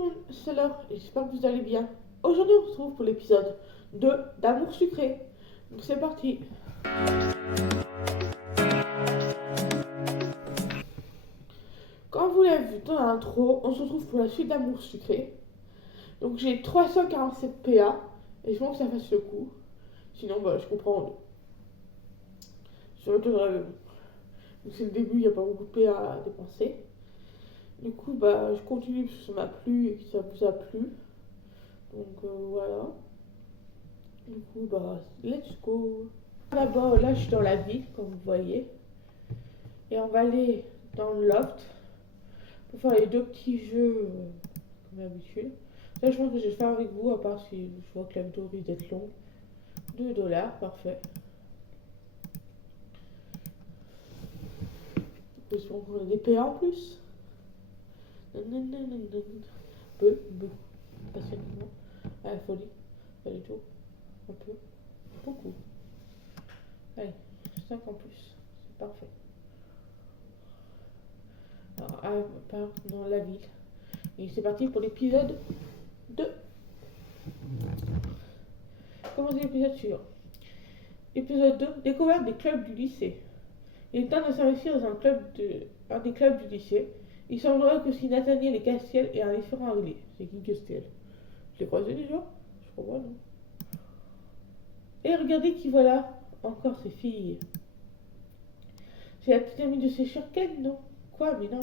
monde, c'est l'heure et j'espère que vous allez bien. Aujourd'hui on se retrouve pour l'épisode 2 d'Amour sucré. Donc c'est parti. Comme vous l'avez vu dans l'intro, on se retrouve pour la suite d'Amour sucré. Donc j'ai 347 PA et je pense que ça fasse le coup. Sinon je comprends. Je retournerai le bon. Donc c'est le début, il n'y a pas beaucoup de PA à dépenser. Du coup je continue parce que ça m'a plu et que ça vous a plu. Donc voilà. Du coup, let's go. D'abord, là, je suis dans la ville, comme vous voyez. Et on va aller dans le loft pour faire les deux petits jeux, comme d'habitude. Là, je pense que je vais le faire avec vous, à part si je vois que la vidéo risque d'être longue. $2, parfait. J'espère qu'on a des PA en plus. Peu, passionnément. À la folie. Pas du tout. Un peu. Beaucoup. Allez, 5 en plus. C'est parfait. Alors, dans la ville. Et c'est parti pour l'épisode 2. Commencez l'épisode suivant. Épisode 2, découverte des clubs du lycée. Il est temps de s'investir dans un des clubs du lycée. Il semblerait que si Nathaniel et Castiel aient un différent avec lui. C'est qui Castiel? Je l'ai croisé déjà? Je crois pas, non. Et regardez qui voilà. Encore ces filles. C'est la petite amie de ses chers Ken, non? Quoi? Mais non,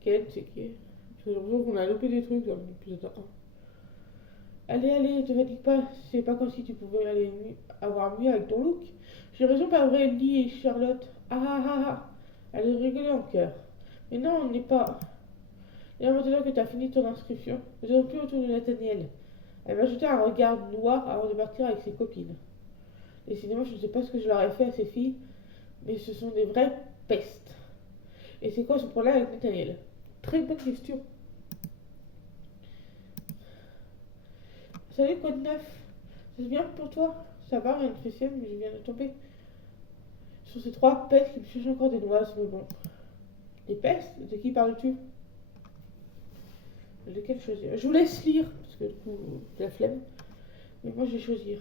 Ken, c'est qui? J'ai l'impression qu'on a loupé des trucs dans l'épisode 1. Allez, te fatigue pas, c'est pas comme si tu pouvais avoir mieux avec ton look. J'ai raison, pas vrai, Lee et Charlotte. Elle rigolait en cœur. Mais non, on n'est pas. Et maintenant que t'as fini ton inscription, nous allons plus autour de Nathaniel. Elle m'a jeté un regard noir avant de partir avec ses copines. Décidément, je ne sais pas ce que je leur ai fait à ces filles, mais ce sont des vraies pestes. Et c'est quoi son problème avec Nathaniel? Très bonne question. Salut, quoi de neuf? C'est bien pour toi? Ça va, rien de spécial, mais je viens de tomber sur ces 3 pestes qui me cherchent encore des noises, mais bon. Des pestes? De qui parles-tu? De quelle choisir? Je vous laisse lire, parce que du coup, j'ai la flemme. Mais moi, je vais choisir.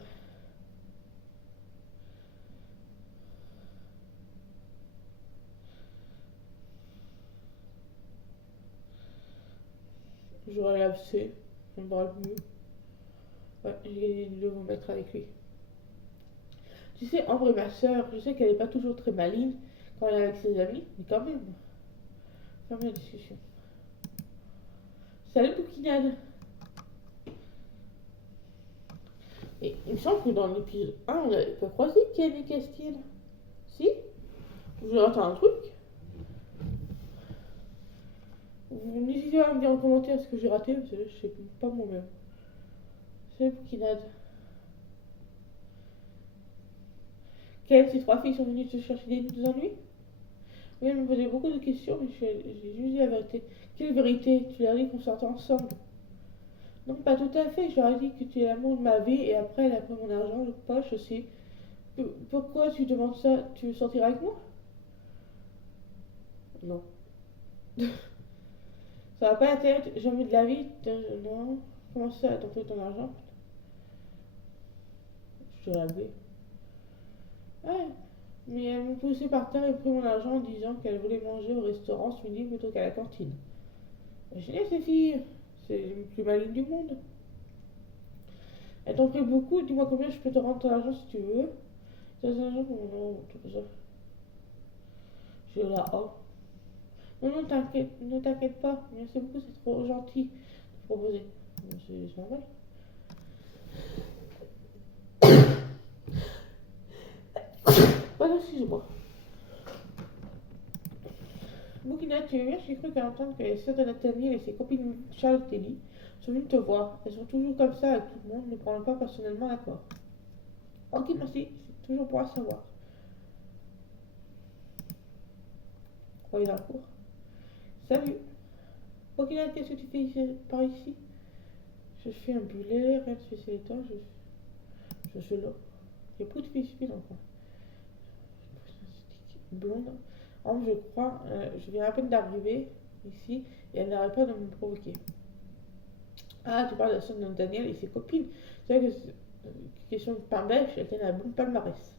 J'aurai l'abcès, ça me parle mieux. Ouais, j'ai de vous mettre avec lui. Tu sais, Ambre est ma soeur, je sais qu'elle n'est pas toujours très maligne quand elle est avec ses amis, mais quand même. Ferme la discussion. Salut, Bouquinade. Et il me semble que dans l'épisode 1, on n'avait pas croisé Ken et Castiel. Si? J'ai raté un truc. Vous n'hésitez pas à me dire en commentaire ce que j'ai raté, parce que je sais pas moi-même. Salut, Bouquinade. Quelles ces 3 filles sont venues te chercher des ennuis? Oui, elle me posait beaucoup de questions, mais j'ai juste dit la vérité. Quelle vérité? Tu leur as dit qu'on sortait ensemble? Non, pas tout à fait. Je leur ai dit que tu es l'amour de ma vie et après, elle a pris mon argent de poche aussi. Pourquoi tu demandes ça? Tu veux sortir avec moi? Non. Ça va pas la tête, jamais de la vie. Non. Comment ça? T'as pris ton argent? Je te l'avais. Ouais. Mais elle m'a poussé par terre et pris mon argent en disant qu'elle voulait manger au restaurant ce midi plutôt qu'à la cantine. Imaginez ces filles. C'est les plus malignes du monde. Elles t'ont pris beaucoup. Dis-moi combien je peux te rendre ton argent si tu veux. Ça, c'est un argent pour mon nom, tout ça. J'ai la A. Non, ne t'inquiète pas. Merci beaucoup, c'est trop gentil de proposer. C'est normal. Pardon, excuse-moi. Boukina, tu es bien, j'ai cru qu'à entendre que les sœurs de Nathaniel et ses copines Charlotte et Lee sont venues te voir. Elles sont toujours comme ça avec tout le monde, ne prends pas personnellement, d'accord? Ok, merci, c'est toujours pour savoir. Croyez dans la cour. Salut. Ok, là, qu'est-ce que tu fais par ici? Je fais un bullet, rien de spécial étant, je suis là. Il y a beaucoup de filles stupides encore. Blonde. Je crois, je viens à peine d'arriver ici et elle n'arrête pas de me provoquer. Ah, tu parles de la sœur de Nathaniel et ses copines. C'est vrai que question de pain belge, elle tient un bon palmarès.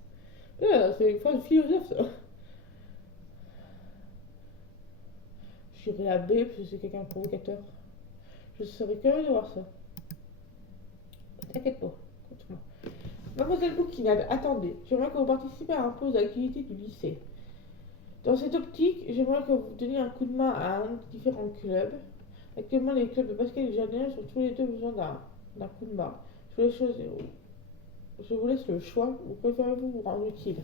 C'est une phrase philosophe, ça. Je dirais la B, parce que c'est quelqu'un de provocateur. Je serais curieux de voir ça. T'inquiète pas, contre-moi. Mademoiselle Bouquinade, attendez, j'aimerais que vous participiez à un peu aux activités du lycée. Dans cette optique, j'aimerais que vous donniez un coup de main à un des différents clubs. Actuellement, les clubs de basket et de jardinage ont tous les deux besoin d'un coup de main. Je vous laisse le choix. Ou préférez-vous vous rendre utile?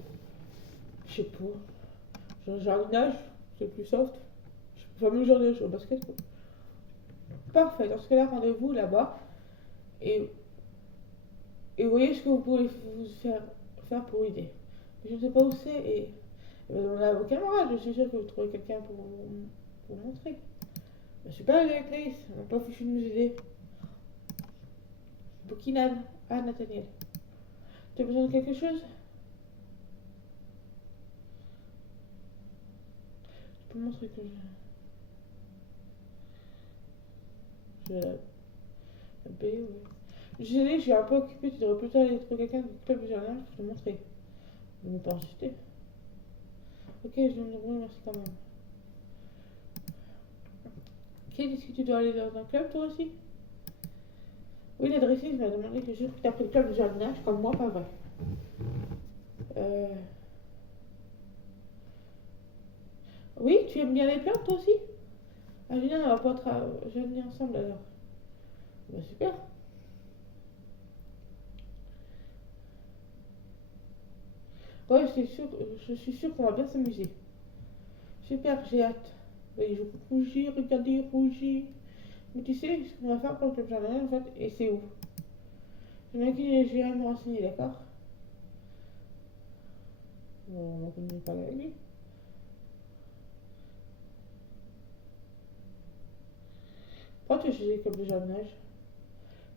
Je sais pas. Jardinage, c'est plus soft. Je préfère mieux le jardinage au basket, quoi. Parfait. Dans ce cas-là, rendez-vous là-bas. Et, et voyez ce que vous pouvez vous faire pour aider. Je ne sais pas où c'est et on a vos camarades. Je suis sûre que vous trouvez quelqu'un pour montrer. Ben, super, directrice. On n'a pas fichu de nous aider. Bouquinade. Ah, Nathaniel. Tu as besoin de quelque chose? Tu peux montrer que je la B, oui. Je suis un peu occupée. Tu devrais plutôt aller trouver quelqu'un du club de jardin pour te montrer. Ne me pas insister. Ok, je viens de me merci quand même. Ok, est-ce que tu dois aller dans un club toi aussi? Oui, la dresseuse m'a demandé que je que tu as pris le club de jardinage comme moi, pas vrai. Euh... Oui, tu aimes bien les plantes toi aussi? Ah, Julien, on va pouvoir jardiner ensemble alors. Bah, super. Ouais, je suis sûre qu'on va bien s'amuser. Super, j'ai hâte. Et je rougis, regardez, rougis. Mais tu sais ce qu'on va faire pour le club jardinage en fait, et c'est où? Je vais me renseigner, d'accord? Bon, on va continuer par avec lui. Pourquoi tu as choisi le club de jardinage?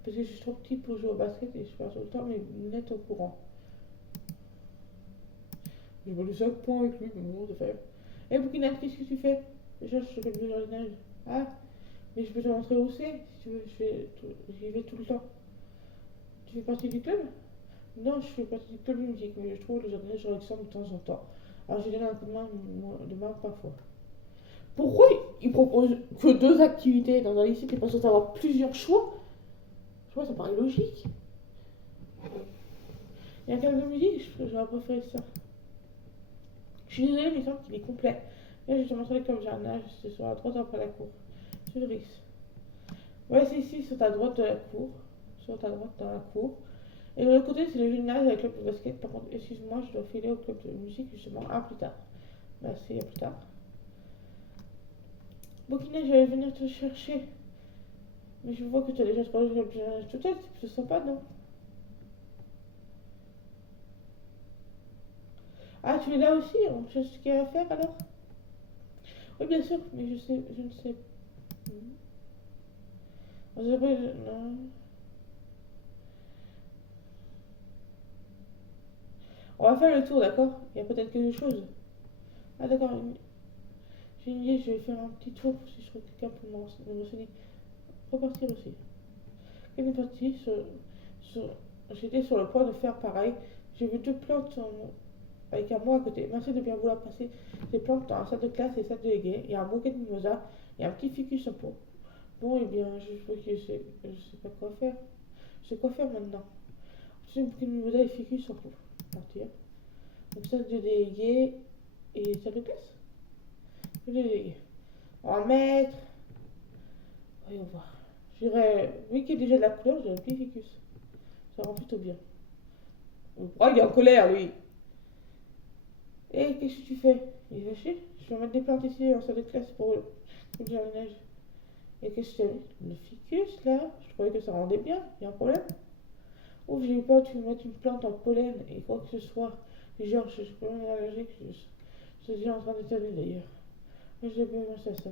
Parce que je suis trop petite pour jouer au basket et je perds tout le temps mes lunettes au courant. Je vais le 5 points avec lui, mais bon, ça fait. Eh, Bouquinette, qu'est-ce que tu fais? Déjà, je suis au club de jardinage. Ah, mais je peux te montrer où c'est si tu veux. J'y vais tout le temps. Tu fais partie du club? Non, je fais partie du club de musique, mais je trouve le jardinage relaxant de temps en temps. Alors, j'ai donné un coup de main parfois. Pourquoi ils proposent que deux activités dans un lycée? T'es pas censé avoir plusieurs choix? Je vois, ça paraît logique. Il y a un club de musique, j'aurais préféré ça. Je suis désolée, mais il semble qu'il est complet. Là, je vais te montrer comme jardinage, c'est sur la droite après la cour. Sur le risque. Ouais, c'est ici, sur ta droite de la cour. Sur ta droite dans la cour. Et de l'autre côté, c'est le gymnase avec le club de basket. Par contre, excuse-moi, je dois filer au club de musique justement. À plus tard. Merci, à plus tard. Bokina, j'allais venir te chercher. Mais je vois que tu as déjà trouvé le club de jardinage tout à l'heure. C'est plus sympa, non? Ah, tu es là aussi? On cherche ce qu'il y a à faire alors? Oui, bien sûr, mais je ne sais. On s'appelle. Non. On va faire le tour, d'accord? Il y a peut-être quelque chose. Ah, d'accord. J'ai une idée, je vais faire un petit tour si je trouve quelqu'un pour me renseigner. Repartir aussi. Elle est partie j'étais sur le point de faire pareil. J'ai vu deux plantes avec un mot à côté. Merci de bien vouloir passer ces plantes dans un sac de classe et sac de délégué. Il y a un bouquet de mimosa et un petit ficus en pot. Bon, eh bien, je crois que je sais pas quoi faire. Je sais quoi faire maintenant. Je sais un bouquet de mimosa et ficus en pot. Partir. Donc, sac de délégué et sac de classe. Sac de délégué. On va mettre. Voyons voir. J'irais. Oui, qu'il y a déjà de la couleur, j'irais le petit ficus. Ça rend plutôt bien. Oh, il est en colère, lui. Qu'est-ce que tu fais? Il est fâché? Je vais mettre des plantes ici en salle de classe pour le jardinage. Et qu'est-ce que tu as mis? Le ficus, là? Je croyais que ça rendait bien. Il y a un problème? Ouf, j'ai eu peur que tu me mettes une plante en pollen et quoi que ce soit. Genre, je suis pas allergique. Je suis déjà en train d'étaler d'ailleurs. Moi, je vais pas penser à ça.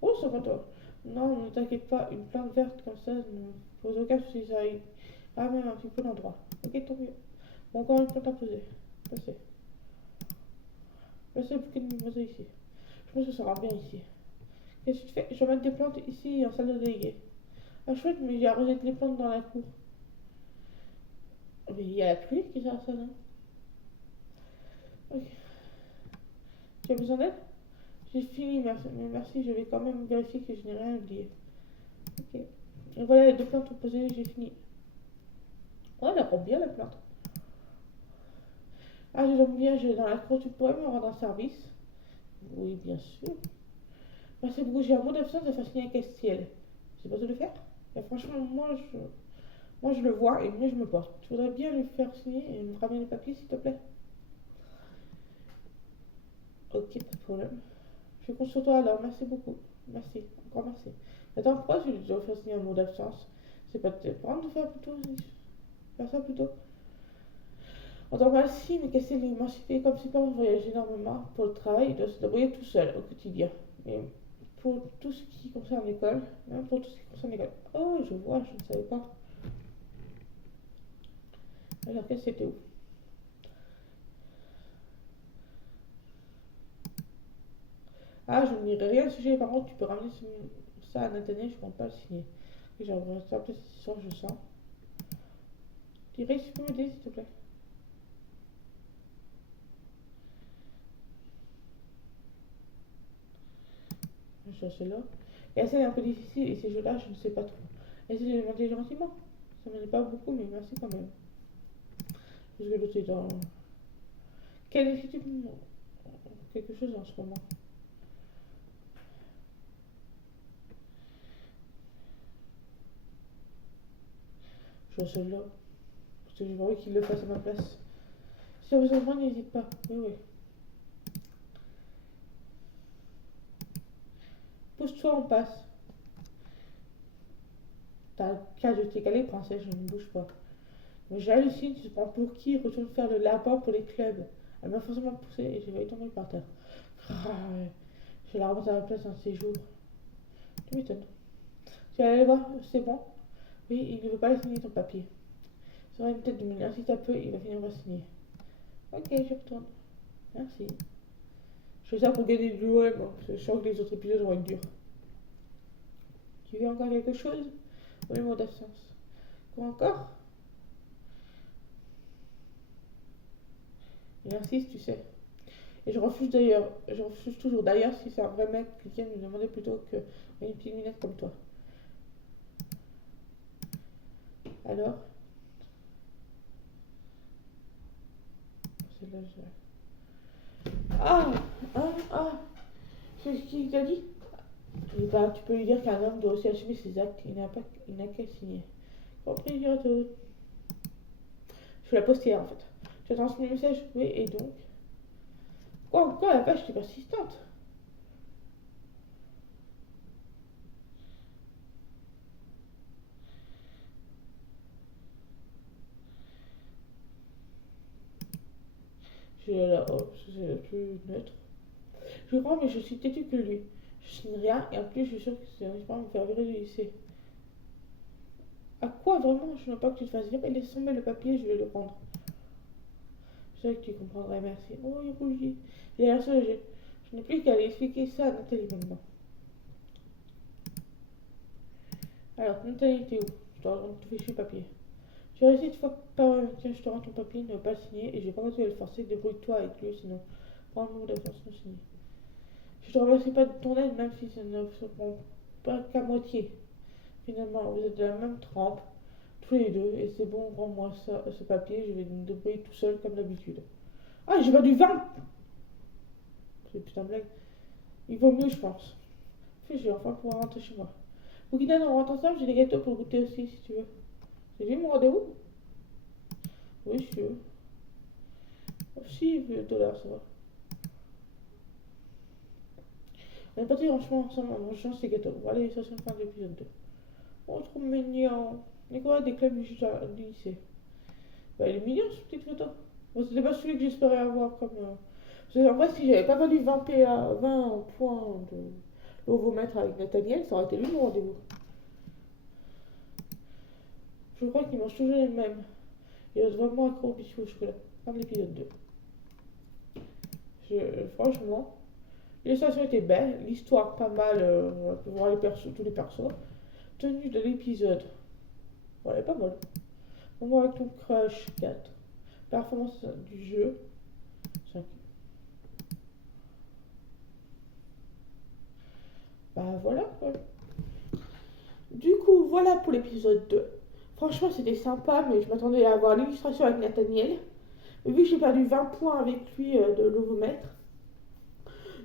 Oh, ça va toi. Non, ne t'inquiète pas. Une plante verte comme ça ne me pose aucun souci. Ça aille. Ah, même un petit peu l'endroit. Ok, tant mieux. Bon, encore une plante à poser. Passez. Passez le bouquet de mimosa ici. Je pense que ça sera bien ici. Qu'est-ce que tu fais? Je vais mettre des plantes ici en salle de délégué. Ah, chouette, mais j'ai arrosé les plantes dans la cour. Mais il y a la pluie qui sert à ça, non? Ok. Tu as besoin d'aide? J'ai fini, merci. Mais merci, je vais quand même vérifier que je n'ai rien oublié. Ok. Et voilà les deux plantes posées, j'ai fini. Ouais, elle rend bien la plante. Ah, j'aime bien, je vais dans la cour, tu pourrais me rendre un service? Oui, bien sûr. Merci beaucoup, j'ai un mot d'absence de faire signer un castiel. C'est pas de le faire? Et franchement, moi je le vois et moi je me porte. Tu voudrais bien lui faire signer et me ramener les papiers, s'il te plaît? Ok, pas de problème. Je compte sur toi alors, merci beaucoup. Merci, encore merci. Attends, pourquoi je lui dois faire signer un mot d'absence? C'est pas de te prendre de faire plutôt. Faire ça plutôt. En temps normal, si, mais casser l'immensité comme ses parents voyagent énormément pour le travail, il doit se débrouiller tout seul au quotidien. Mais pour tout ce qui concerne l'école, même pour tout ce qui concerne l'école. Oh, je vois, je ne savais pas. Alors, qu'est-ce que c'était où? Ah, je ne lirai rien au sujet, par contre, tu peux ramener ça à Nathaniel, je ne compte pas le signer. J'aimerais ça peut-être ce soir, je sens. Dirais, tu peux m'aider, s'il te plaît? Je cherche là. Et ça est un peu difficile, et ces jeux-là, je ne sais pas trop. Essaye de demander gentiment. Ça m'en est pas beaucoup, mais merci quand même. Parce que l'autre est dans. Quelle écriture? Quelque chose en ce moment. Je vois celui-là. Parce que j'ai pas envie qu'il le fasse à ma place. Si tu as besoin de moi, n'hésite pas. Oui, oui. Pousse-toi, on passe. T'as qu'à de t'égaler, princesse, je ne bouge pas. Mais j'hallucine, tu te prends pour qui? Retourne faire le lapin pour les clubs. Elle m'a forcément poussé et j'ai failli tomber par terre. Ah, ouais. Je la remonte à ma place un de ces jours. Tu m'étonnes. Tu vas aller voir, c'est bon? Oui, il ne veut pas signer ton papier. Ça aurait une tête de mille. Si t'as peu, il va finir par signer. Ok, je retourne. Merci. Je fais ça pour gagner du web, hein, parce que je sens que les autres épisodes vont être durs. Tu veux encore quelque chose? Oui, mot d'absence. Quoi encore? Il insiste, tu sais. Et je refuse toujours d'ailleurs si c'est un vrai mec qui vient me demander plutôt que une petite minette comme toi. Alors? C'est là, Ah! Ah! Ah! C'est ce qu'il t'a dit? Et bah, tu peux lui dire qu'un homme doit aussi assumer ses actes. Il n'a qu'à signer. Compris, je retourne. Je suis la postière en fait. Tu as transmis le message? Oui, et donc? Quoi, la page est persistante? C'est la plus neutre. Je crois, mais je suis têtu que lui. Je signe rien, et en plus, je suis sûre que c'est un espoir de me faire virer du lycée. À quoi vraiment? Je ne veux pas que tu te fasses virer. Laisse tomber le papier, je vais le prendre. Je sais que tu comprendrais, merci. Oh, il rougit. Il a l'air soulagé. Je n'ai plus qu'à aller expliquer ça à Nathalie maintenant. Alors, Nathalie, t'es où? Je te rends tout fichu papier. Tu as réussi une fois par. Tiens, je te rends ton papier, ne va pas le signer, et je vais pas continuer à le forcer. Débrouille-toi avec lui, sinon. Prends un mot d'avance non signé. Je te remercie pas de ton aide, même si ça ne se prend pas qu'à moitié. Finalement, vous êtes de la même trempe, tous les deux, et c'est bon, rends-moi ça, ce papier, je vais me débrouiller tout seul comme d'habitude. Ah, j'ai pas du vin! C'est putain de blague. Il vaut mieux, je pense. Puis je vais enfin pouvoir rentrer chez moi. Boukina, on rentre ensemble, j'ai des gâteaux pour goûter aussi, si tu veux. C'est lui mon rendez-vous? Oui, si tu veux. Oh, si, $, ça va. On est parti franchement ensemble en mangeant ces gâteaux. Bon, allez, ça c'est la fin de l'épisode 2. Oh, trop mignon. Et quoi, des clubs du lycée? Bah, il est mignon, cette petite photo. Bon, c'était pas celui que j'espérais avoir comme. Parce que, en vrai, si j'avais pas perdu 20 PA, 20 points de l'ovomètre avec Nathaniel, ça aurait été lui mon rendez-vous. Je crois qu'il mange toujours les mêmes. Il reste vraiment accro au biscuit au chocolat. Fin de l'épisode 2. Franchement, L'illustration était belle, l'histoire pas mal, on peut voir tous les persos. Tenue de l'épisode, voilà, pas mal. On va avec ton Crush 4. Performance du jeu, 5. Bah voilà. Du coup, voilà pour l'épisode 2. Franchement, c'était sympa, mais je m'attendais à avoir l'illustration avec Nathaniel. Mais vu que j'ai perdu 20 points avec lui de nouveau maître,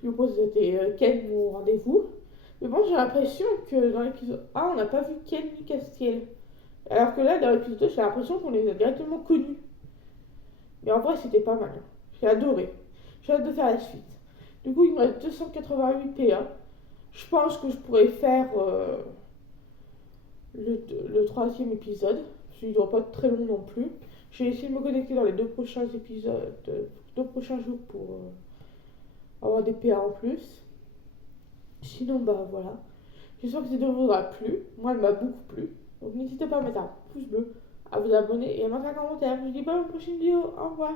du coup, c'était Ken mon rendez-vous. Mais bon, j'ai l'impression que dans l'épisode 1, on n'a pas vu Ken ni Castiel. Alors que là, dans l'épisode 2, j'ai l'impression qu'on les a directement connus. Mais en vrai, c'était pas mal. J'ai adoré. J'ai hâte de faire la suite. Du coup, il me reste 288 PA. Je pense que je pourrais faire le troisième épisode. Parce qu'il ne doit pas être très long non plus. J'ai essayé de me connecter dans les 2 prochains épisodes, 2 prochains jours pour avoir des PA en plus. Sinon, bah voilà. J'espère que cette vidéo vous aura plu. Moi, elle m'a beaucoup plu. Donc n'hésitez pas à mettre un pouce bleu, à vous abonner et à mettre un commentaire. Je vous dis pas à la prochaine vidéo. Au revoir.